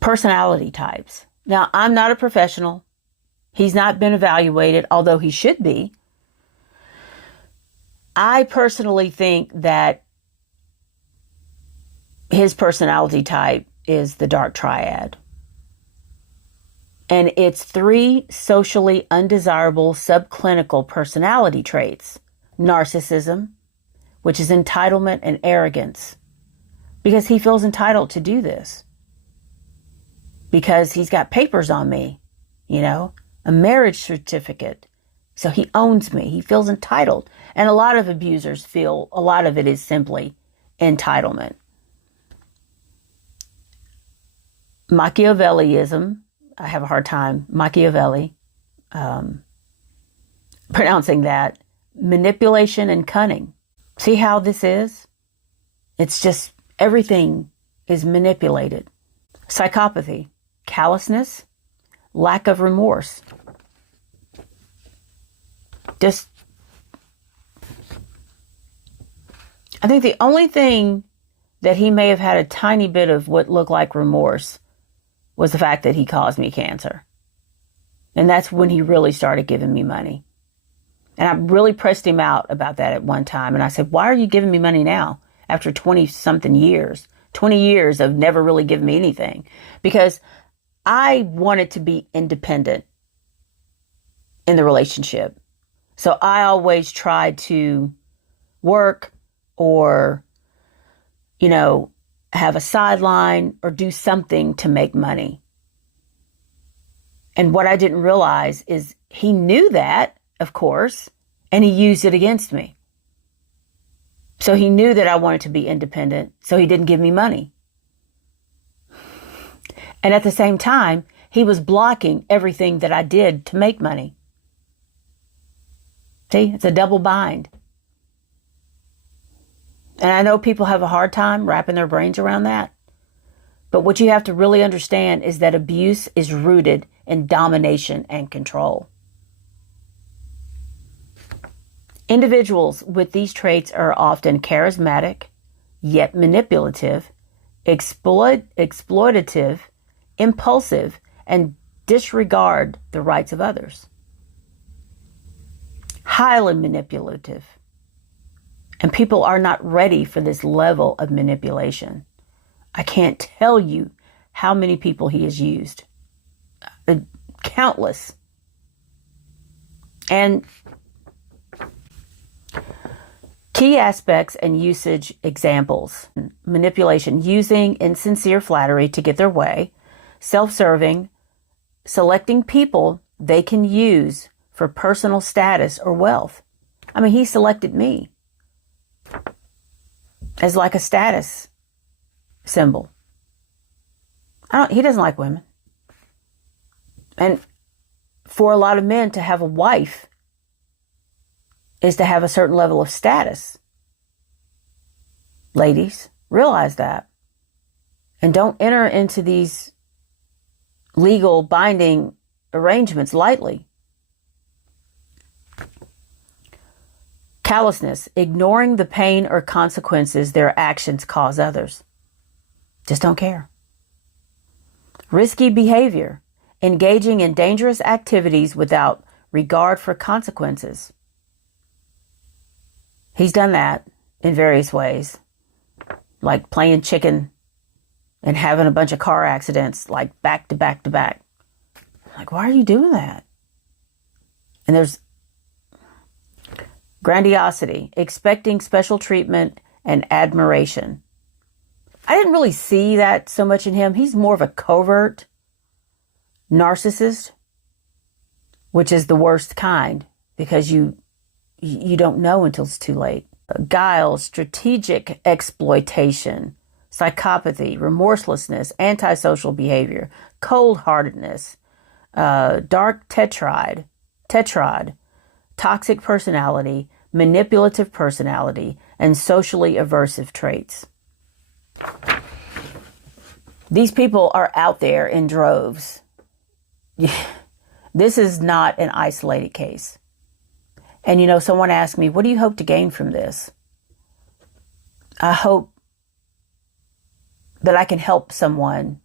Personality types. Now, I'm not a professional. He's not been evaluated, although he should be. I personally think that his personality type is the dark triad. And it's 3 socially undesirable subclinical personality traits. Narcissism, which is entitlement and arrogance, because he feels entitled to do this. Because he's got papers on me, a marriage certificate. So he owns me. He feels entitled. And a lot of abusers feel a lot of it is simply entitlement. Machiavellism. I have a hard time. Machiavelli. Pronouncing that. Manipulation and cunning. See how this is? It's just everything is manipulated. Psychopathy. Callousness. Lack of remorse. I think the only thing that he may have had a tiny bit of what looked like remorse was the fact that he caused me cancer. And that's when he really started giving me money. And I really pressed him out about that at one time. And I said, why are you giving me money now after 20-something years? 20 years of never really giving me anything. Because I wanted to be independent in the relationship. So I always tried to work or, have a sideline or do something to make money. And what I didn't realize is he knew that, of course, and he used it against me. So he knew that I wanted to be independent, so he didn't give me money. And at the same time, he was blocking everything that I did to make money. See, it's a double bind. And I know people have a hard time wrapping their brains around that. But what you have to really understand is that abuse is rooted in domination and control. Individuals with these traits are often charismatic, yet manipulative, exploitative, impulsive, and disregard the rights of others. Highly manipulative. And people are not ready for this level of manipulation. I can't tell you how many people he has used. Countless. And key aspects and usage examples. Manipulation, using insincere flattery to get their way. Self-serving, selecting people they can use for personal status or wealth. I mean, he selected me as like a status symbol. He doesn't like women. And for a lot of men to have a wife is to have a certain level of status. Ladies, realize that. And don't enter into these legal binding arrangements lightly. Callousness, ignoring the pain or consequences their actions cause others. Just don't care. Risky behavior, engaging in dangerous activities without regard for consequences. He's done that in various ways, like playing chicken and having a bunch of car accidents, like back to back to back. Like, why are you doing that? And there's grandiosity, expecting special treatment and admiration. I didn't really see that so much in him. He's more of a covert narcissist, which is the worst kind because you don't know until it's too late. Guile, strategic exploitation, psychopathy, remorselessness, antisocial behavior, cold-heartedness, dark tetrad, toxic personality, manipulative personality, and socially aversive traits. These people are out there in droves. This is not an isolated case. And someone asked me, what do you hope to gain from this? I hope that I can help someone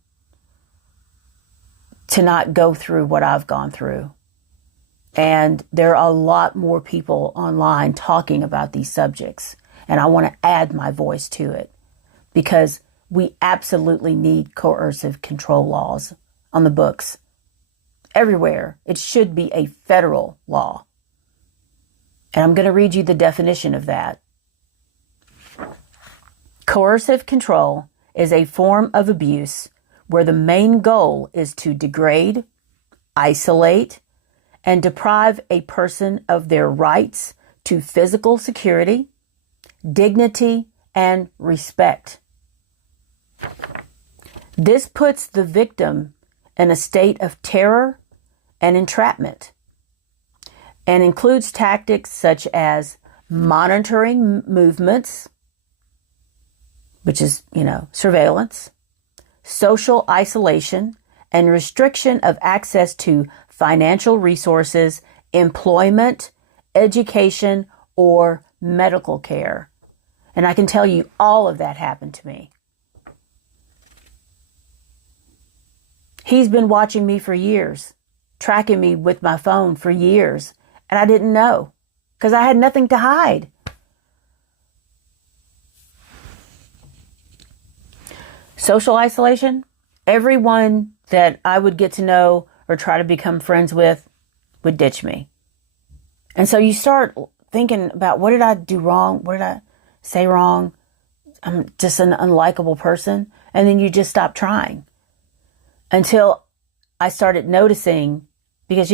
to not go through what I've gone through. And there are a lot more people online talking about these subjects. And I want to add my voice to it because we absolutely need coercive control laws on the books. Everywhere. It should be a federal law. And I'm going to read you the definition of that. Coercive control is a form of abuse where the main goal is to degrade, isolate, and deprive a person of their rights to physical security, dignity, and respect. This puts the victim in a state of terror and entrapment, and includes tactics such as monitoring movements, which is, surveillance, social isolation, and restriction of access to financial resources, employment, education, or medical care. And I can tell you all of that happened to me. He's been watching me for years, tracking me with my phone for years, and I didn't know because I had nothing to hide. Social isolation, everyone that I would get to know or try to become friends with would ditch me. And so you start thinking about, what did I do wrong? What did I say wrong? I'm just an unlikable person. And then you just stop trying until I started noticing, because,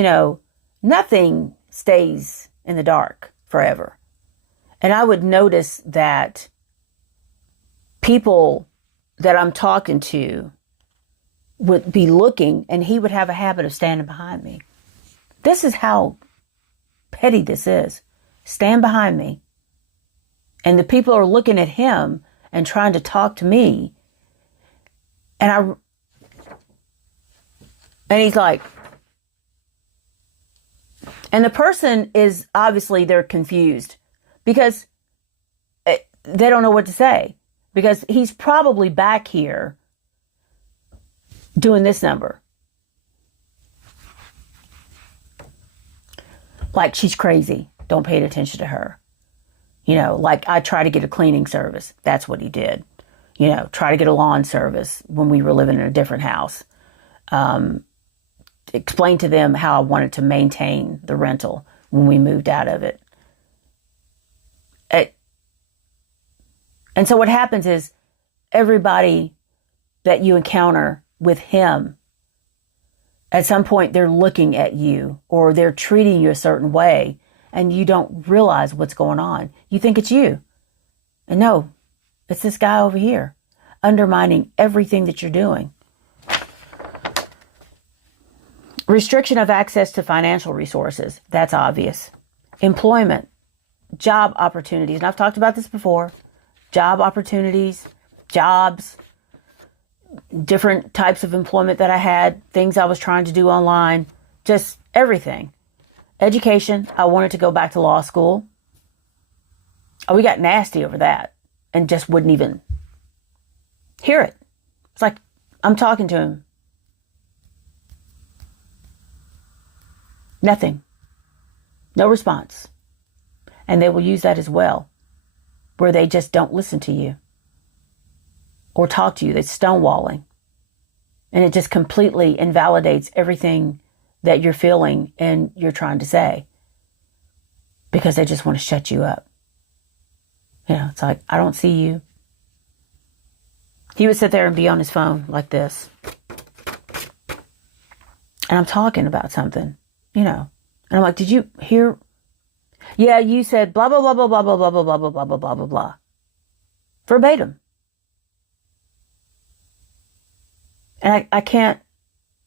nothing stays in the dark forever. And I would notice that people that I'm talking to would be looking, and he would have a habit of standing behind me. This is how petty this is. Stand behind me. And the people are looking at him and trying to talk to me. And he's like, and the person is obviously, they're confused because they don't know what to say, because he's probably back here doing this number. Like, she's crazy. Don't pay attention to her. Like, I try to get a cleaning service. That's what he did. Try to get a lawn service when we were living in a different house. Explain to them how I wanted to maintain the rental when we moved out of it. And so what happens is, everybody that you encounter with him, at some point they're looking at you or they're treating you a certain way, and you don't realize what's going on. You think it's you. And no, it's this guy over here undermining everything that you're doing. Restriction of access to financial resources. That's obvious. Employment, job opportunities. And I've talked about this before. Job opportunities, jobs, different types of employment that I had, things I was trying to do online, just everything. Education, I wanted to go back to law school. Oh, we got nasty over that and just wouldn't even hear it. It's like I'm talking to him. Nothing. No response. And they will use that as well, where they just don't listen to you or talk to you. They're stonewalling. And it just completely invalidates everything that you're feeling and you're trying to say, because they just want to shut you up. It's like, I don't see you. He would sit there and be on his phone like this. And I'm talking about something, and I'm like, did you hear? Yeah, you said blah, blah, blah, blah, blah, blah, blah, blah, blah, blah, blah, blah, blah, blah, blah. Verbatim. And I can't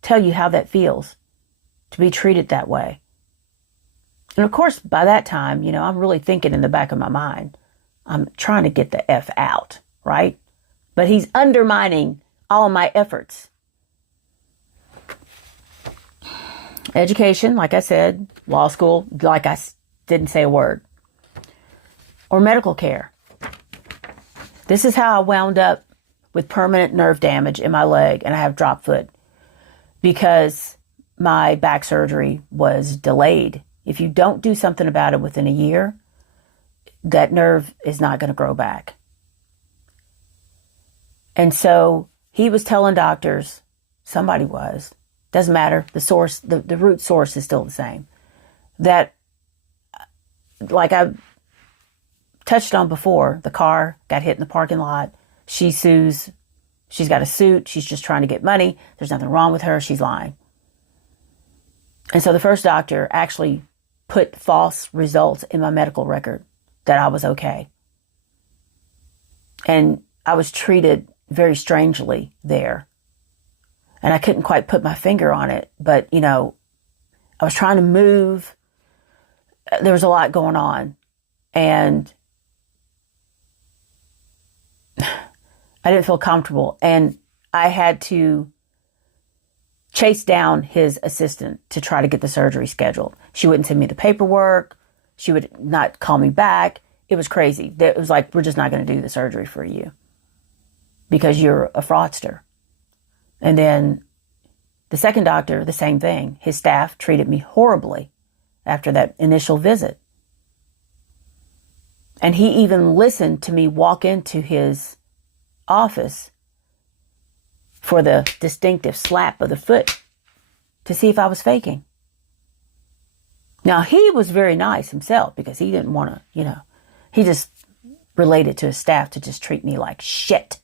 tell you how that feels to be treated that way. And of course, by that time, I'm really thinking in the back of my mind, I'm trying to get the F out, right? But he's undermining all of my efforts. Education, like I said, law school, like I didn't say a word. Or medical care. This is how I wound up with permanent nerve damage in my leg, and I have drop foot. because my back surgery was delayed. If you don't do something about it within a year, that nerve is not going to grow back. And so he was telling doctors, somebody was, doesn't matter, the source, the root source is still the same, that, like I touched on before, the car got hit in the parking lot. She sues. She's got a suit. She's just trying to get money. There's nothing wrong with her. She's lying. And so the first doctor actually put false results in my medical record that I was okay. And I was treated very strangely there. And I couldn't quite put my finger on it. But, you know, I was trying to move. There was a lot going on. And I didn't feel comfortable. And I had to chase down his assistant to try to get the surgery scheduled. She wouldn't send me the paperwork. She would not call me back. It was crazy. It was like, we're just not going to do the surgery for you because you're a fraudster. And then the second doctor, the same thing. His staff treated me horribly after that initial visit. And he even listened to me walk into his office for the distinctive slap of the foot to see if I was faking. Now, he was very nice himself because he didn't want to, you know, he just related to his staff to just treat me like shit.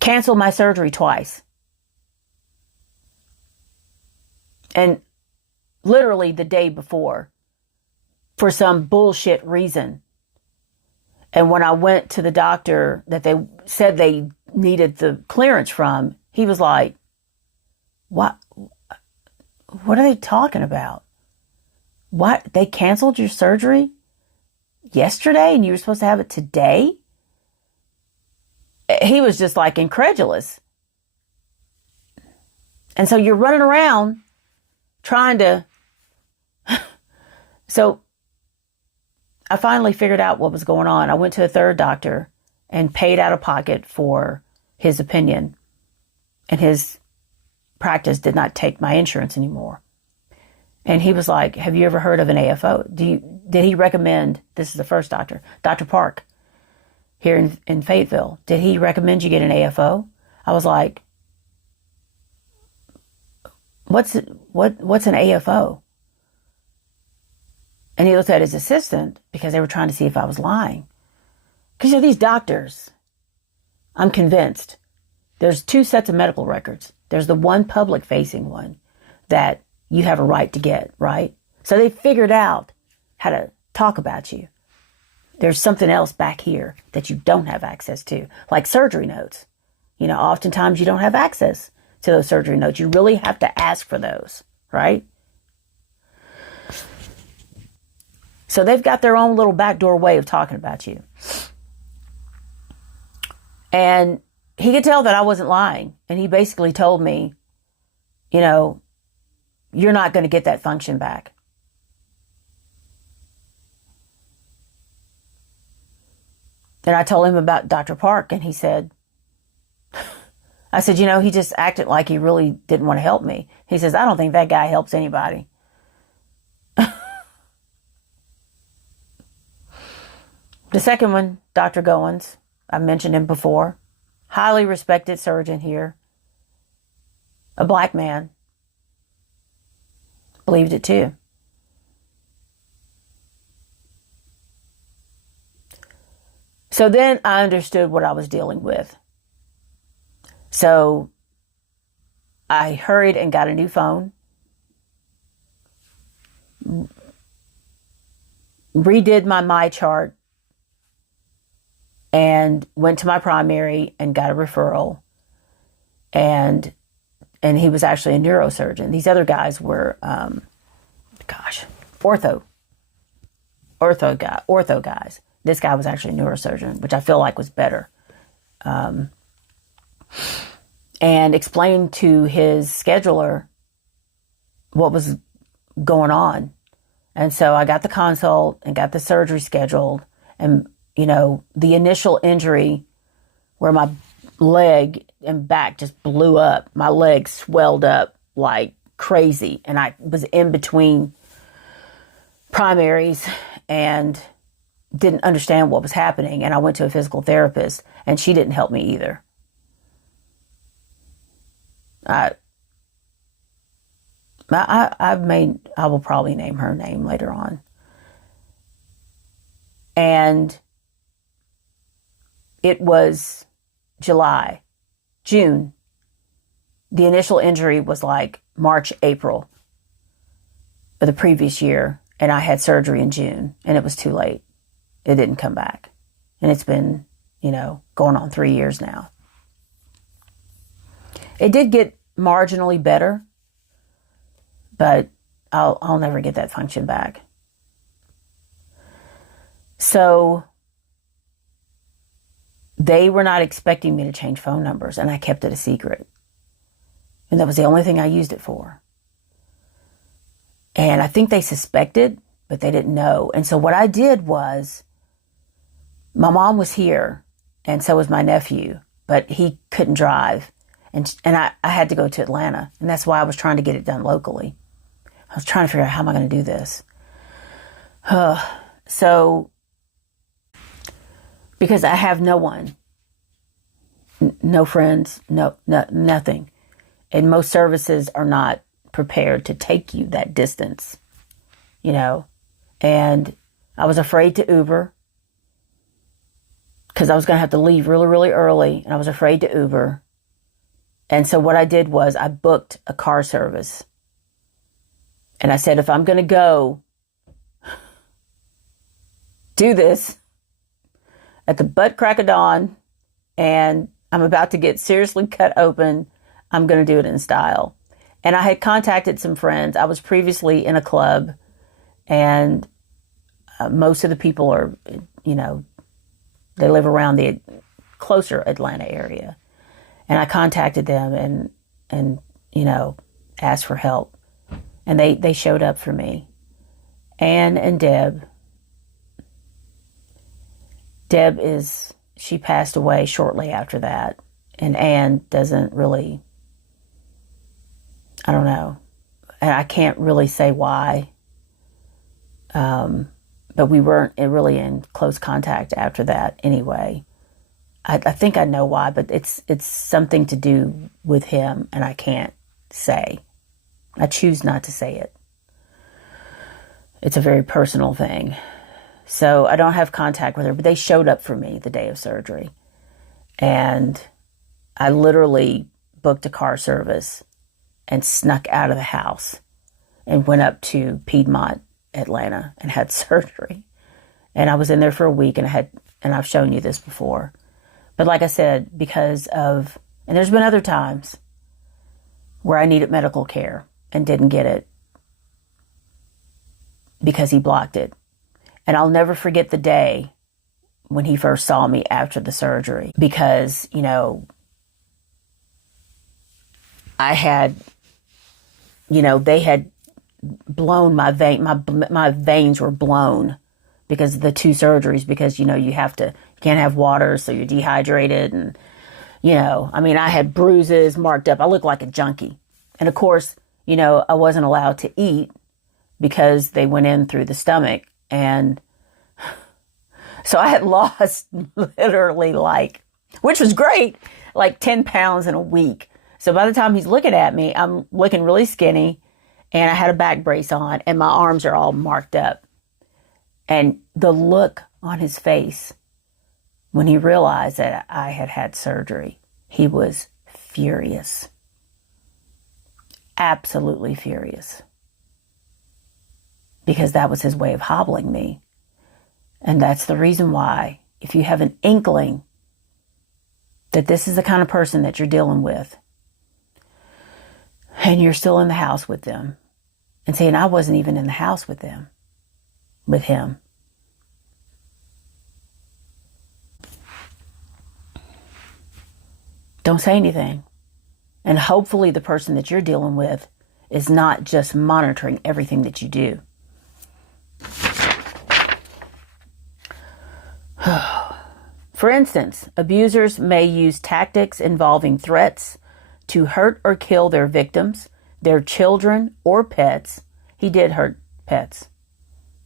Canceled my surgery twice. And literally the day before, for some bullshit reason. And when I went to the doctor that they said they needed the clearance from, he was like, what are they talking about? What? They canceled your surgery yesterday and you were supposed to have it today? He was just like incredulous. And so you're running around trying to... So I finally figured out what was going on. I went to a third doctor and paid out of pocket for his opinion. And his practice did not take my insurance anymore. And he was like, have you ever heard of an AFO? Did he recommend, this is the first doctor, Dr. Park here in Fayetteville, did he recommend you get an AFO? I was like, what's an AFO? And he looked at his assistant because they were trying to see if I was lying. Because, you know, these doctors, I'm convinced, there's two sets of medical records. There's the one public-facing one that you have a right to get, right? So they figured out how to talk about you. There's something else back here that you don't have access to, like surgery notes. You know, oftentimes you don't have access to those surgery notes. You really have to ask for those, right? So they've got their own little backdoor way of talking about you. And he could tell that I wasn't lying. And he basically told me, you know, you're not going to get that function back. And I told him about Dr. Park, and he said, I said, you know, he just acted like he really didn't want to help me. He says, I don't think that guy helps anybody. The second one, Dr. Goins, I mentioned him before. Highly respected surgeon here. A black man. Believed it too. So then I understood what I was dealing with. So I hurried and got a new phone. Redid my chart. And went to my primary and got a referral. And he was actually a neurosurgeon. These other guys were, ortho guys. This guy was actually a neurosurgeon, which I feel like was better. And explained to his scheduler what was going on. And so I got the consult and got the surgery scheduled. And, you know, the initial injury where my leg and back just blew up. My leg swelled up like crazy. And I was in between primaries and didn't understand what was happening. And I went to a physical therapist and she didn't help me either. I will probably name her name later on. And it was June. The initial injury was like March, April of the previous year. And I had surgery in June and it was too late. It didn't come back. And it's been, going on 3 years now. It did get marginally better, but I'll never get that function back. So they were not expecting me to change phone numbers, and I kept it a secret. And that was the only thing I used it for. And I think they suspected, but they didn't know. And so what I did was, my mom was here, and so was my nephew, but he couldn't drive. And I had to go to Atlanta, and that's why I was trying to get it done locally. I was trying to figure out how am I going to do this. So, because I have no one, no friends, nothing. And most services are not prepared to take you that distance, And I was afraid to Uber because I was going to have to leave really, really early, and I was afraid to Uber. And so what I did was I booked a car service. And I said, if I'm going to go do this at the butt crack of dawn and I'm about to get seriously cut open, I'm going to do it in style. And I had contacted some friends. I was previously in a club, and most of the people are, they live around the closer Atlanta area. And I contacted them and asked for help. And they showed up for me. Ann and Deb. Deb she passed away shortly after that. And Ann doesn't really, I don't know. And I can't really say why. But we weren't really in close contact after that anyway. I think I know why, but it's something to do with him, and I can't say. I choose not to say it. It's a very personal thing. So I don't have contact with her, but they showed up for me the day of surgery. And I literally booked a car service and snuck out of the house and went up to Piedmont, Atlanta, and had surgery. And I was in there for a week, and I've shown you this before. But like I said, and there's been other times where I needed medical care and didn't get it because he blocked it. And I'll never forget the day when he first saw me after the surgery, because, I had, they had blown my vein. My veins were blown because of the 2 surgeries, because, you can't have water, so you're dehydrated. And, I had bruises marked up. I looked like a junkie. And of course, I wasn't allowed to eat because they went in through the stomach. And so I had lost literally which was great, 10 pounds in a week. So by the time he's looking at me, I'm looking really skinny, and I had a back brace on, and my arms are all marked up. And the look on his face when he realized that I had had surgery, he was furious. Absolutely furious. Because that was his way of hobbling me. And that's the reason why, if you have an inkling that this is the kind of person that you're dealing with, and you're still in the house with them, and saying, I wasn't even in the house with him. Don't say anything. And hopefully the person that you're dealing with is not just monitoring everything that you do. For instance, abusers may use tactics involving threats to hurt or kill their victims, their children, or pets. He did hurt pets,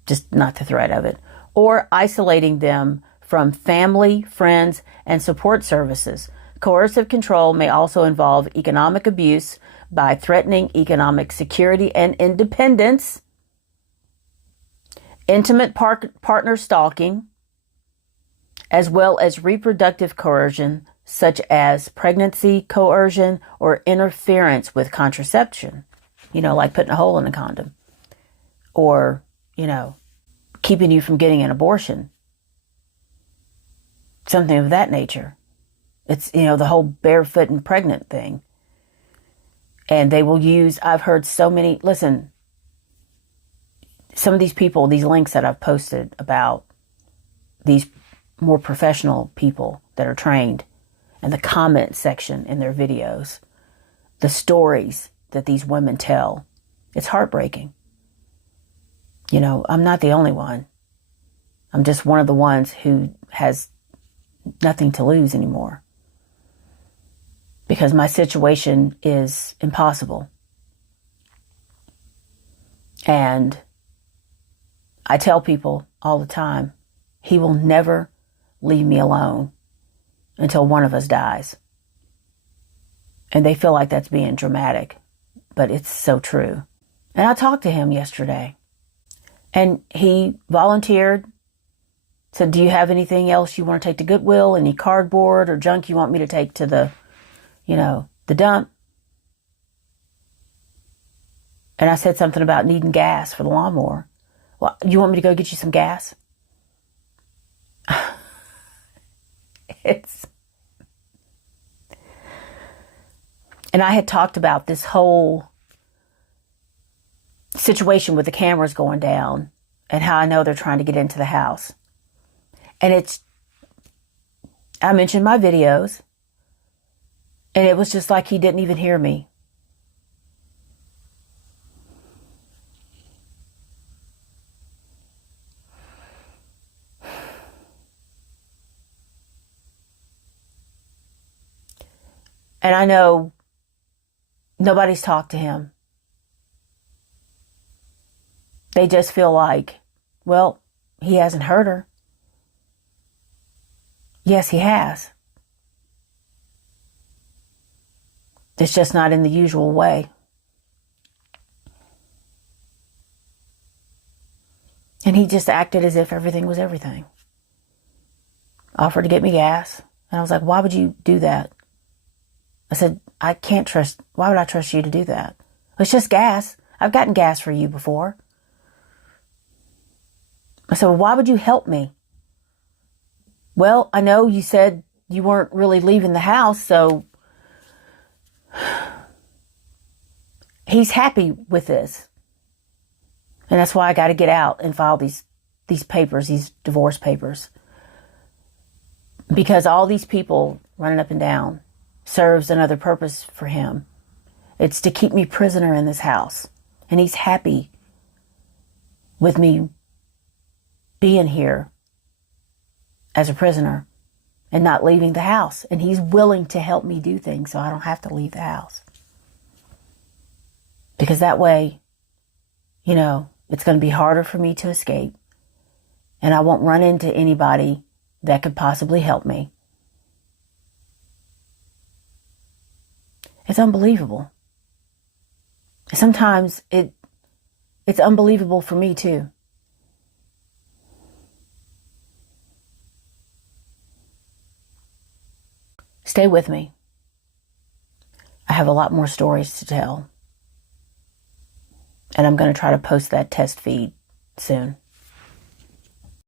just not the threat of it. Or isolating them from family, friends, and support services. Coercive control may also involve economic abuse by threatening economic security and independence, intimate partner stalking, as well as reproductive coercion, such as pregnancy coercion or interference with contraception. Like putting a hole in a condom. Or, keeping you from getting an abortion. Something of that nature. It's, the whole barefoot and pregnant thing. And they will use, I've heard so many, listen, some of these people, these links that I've posted about these more professional people that are trained, and the comment section in their videos, the stories that these women tell, it's heartbreaking. I'm not the only one. I'm just one of the ones who has nothing to lose anymore. Because my situation is impossible. And I tell people all the time, he will never leave me alone until one of us dies. And they feel like that's being dramatic, but it's so true. And I talked to him yesterday, and he volunteered, said, do you have anything else you want to take to Goodwill? Any cardboard or junk you want me to take to the dump? And I said something about needing gas for the lawnmower. Well, you want me to go get you some gas? And I had talked about this whole situation with the cameras going down and how I know they're trying to get into the house. And I mentioned my videos, and it was just like he didn't even hear me. And I know nobody's talked to him. They just feel like, well, he hasn't hurt her. Yes, he has. It's just not in the usual way. And he just acted as if everything was everything. Offered to get me gas. And I was like, why would you do that? I said, why would I trust you to do that? It's just gas. I've gotten gas for you before. I said, well, why would you help me? Well, I know you said you weren't really leaving the house, so he's happy with this. And that's why I got to get out and file these papers, these divorce papers. Because all these people running up and down serves another purpose for him. It's to keep me prisoner in this house. And he's happy with me being here as a prisoner and not leaving the house. And he's willing to help me do things so I don't have to leave the house. Because that way, it's going to be harder for me to escape. And I won't run into anybody that could possibly help me. It's unbelievable. Sometimes it's unbelievable for me too. Stay with me. I have a lot more stories to tell. And I'm going to try to post that test feed soon.